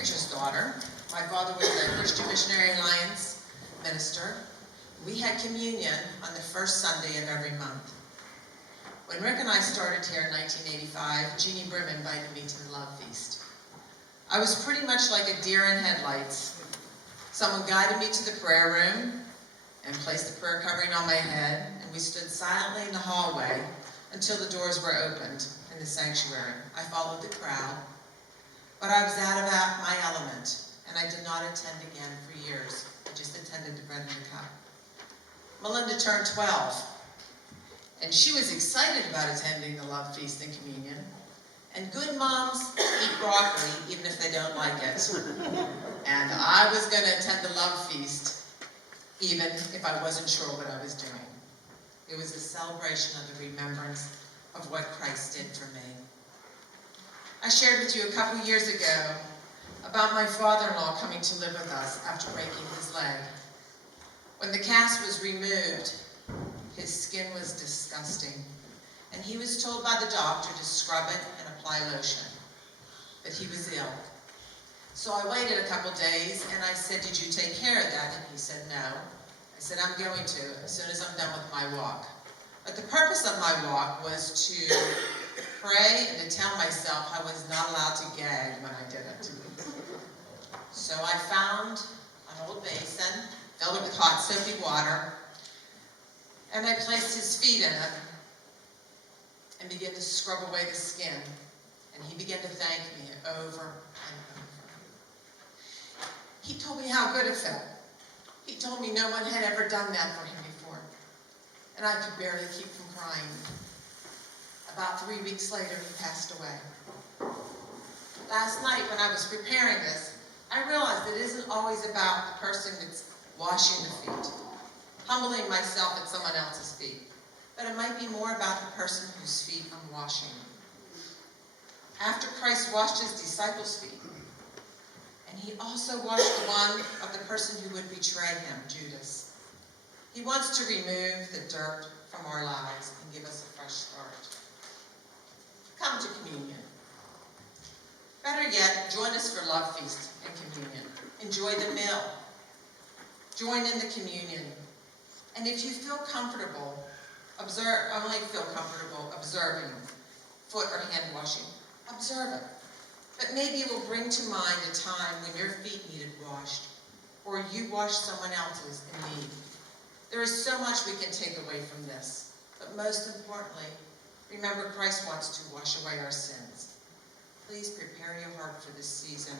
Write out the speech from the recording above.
preacher's daughter. My father was a Christian Missionary Alliance minister. We had communion on the first Sunday of every month. When Rick and I started here in 1985, Jeannie Brim invited me to the Love Feast. I was pretty much like a deer in headlights. Someone guided me to the prayer room and placed the prayer covering on my head, and we stood silently in the hallway until the doors were opened in the sanctuary. I followed the crowd, but I was out of my element, and I did not attend again for years. I just attended the bread and the cup. Melinda turned 12, and she was excited about attending the Love Feast and Communion. And good moms eat broccoli even if they don't like it. And I was going to attend the Love Feast even if I wasn't sure what I was doing. It was a celebration of the remembrance of what Christ did for me. I shared with you a couple years ago about my father-in-law coming to live with us after breaking his leg. When the cast was removed, his skin was disgusting, and he was told by the doctor to scrub it and apply lotion. But he was ill. So I waited a couple days, and I said, "Did you take care of that?" And he said, "No." I said, "I'm going to, as soon as I'm done with my walk." But the purpose of my walk was to pray and to tell myself I was not allowed to gag when I did it. So I found an old basin, filled it with hot soapy water, and I placed his feet in it and began to scrub away the skin. And he began to thank me over and over. He told me how good it felt. He told me no one had ever done that for him before. And I could barely keep from crying. About 3 weeks later, he passed away. Last night, when I was preparing this, I realized it isn't always about the person that's washing the feet, humbling myself at someone else's feet, but it might be more about the person whose feet I'm washing. After Christ washed his disciples' feet, and he also washed the one of the person who would betray him, Judas. He wants to remove the dirt from our lives and give us a fresh start. Come to communion. Better yet, join us for Love Feast and Communion. Enjoy the meal. Join in the communion. And if you feel comfortable, only feel comfortable observing foot or hand washing, observe it. But maybe it will bring to mind a time when your feet needed washed, or you washed someone else's in need. There is so much we can take away from this, but most importantly, remember Christ wants to wash away our sins. Please prepare your heart for this season